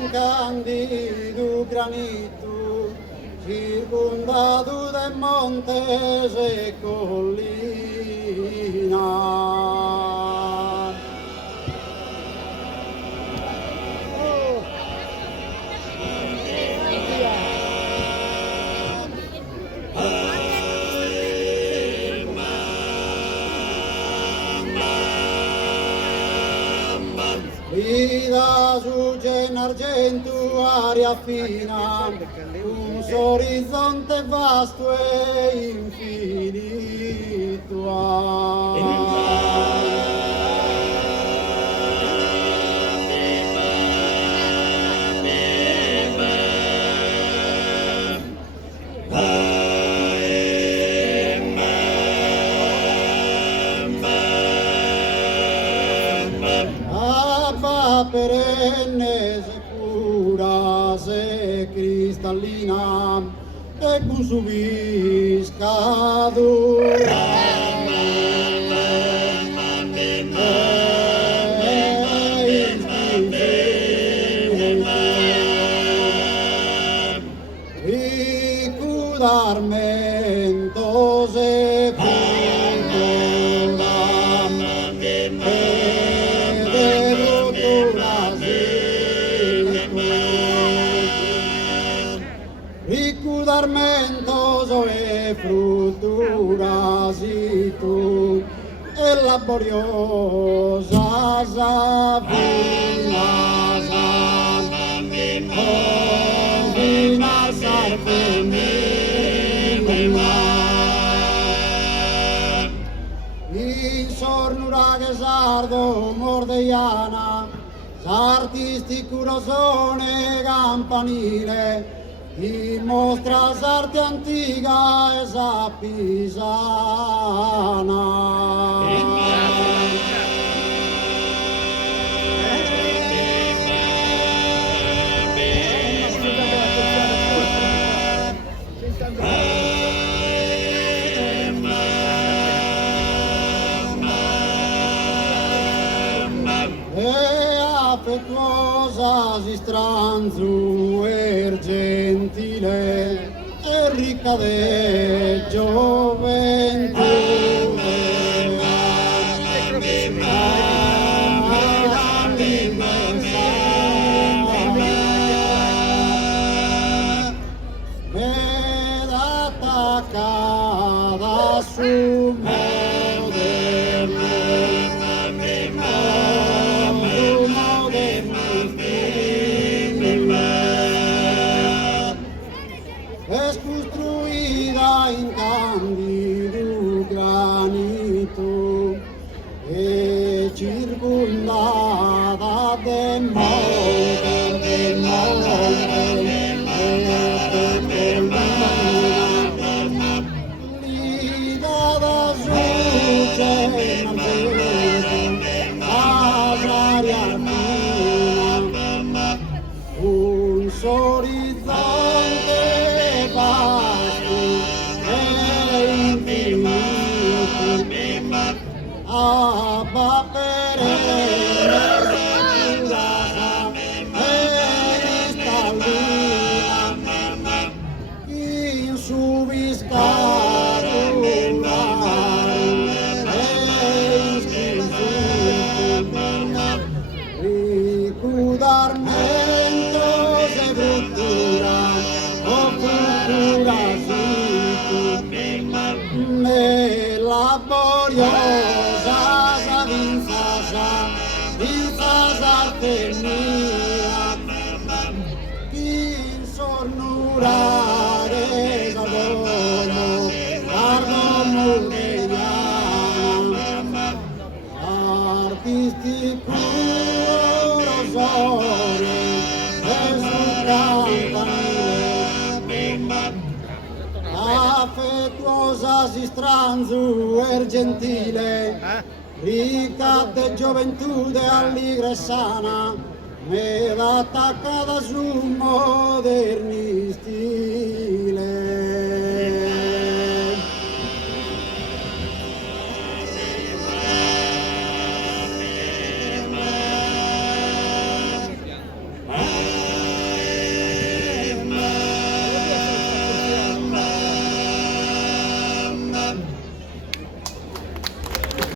in candido granito, circondato da montes e collina. Vida suge in argento, aria fina, un orizzonte vasto e infinito. Perenne, sicura, se cristallina e con su viscado. Ricudarmento se Ricudarmentoso e frutturasito e laboriosa savina ovina sarfemina in sornura che sardo mordeiana sartistico rosone campanile dimostra s'arte antica e sapisana. Affettuosa si stranzu e gentile e ricca de gioventù. Ed attaccata su es costruida in candido granito e circondata de monte lida da suce asaria un sorrizzonte Abba perenne cristallina in su viscaro ricudarmento se bruttura o cultura me laboriosa arte mia in sornurare s'adoro armo murghiana artistico rosore e su campanile affettuosa si stranzu er gentile ricca de gioventù de allegre sana me l'attaccata su modernisti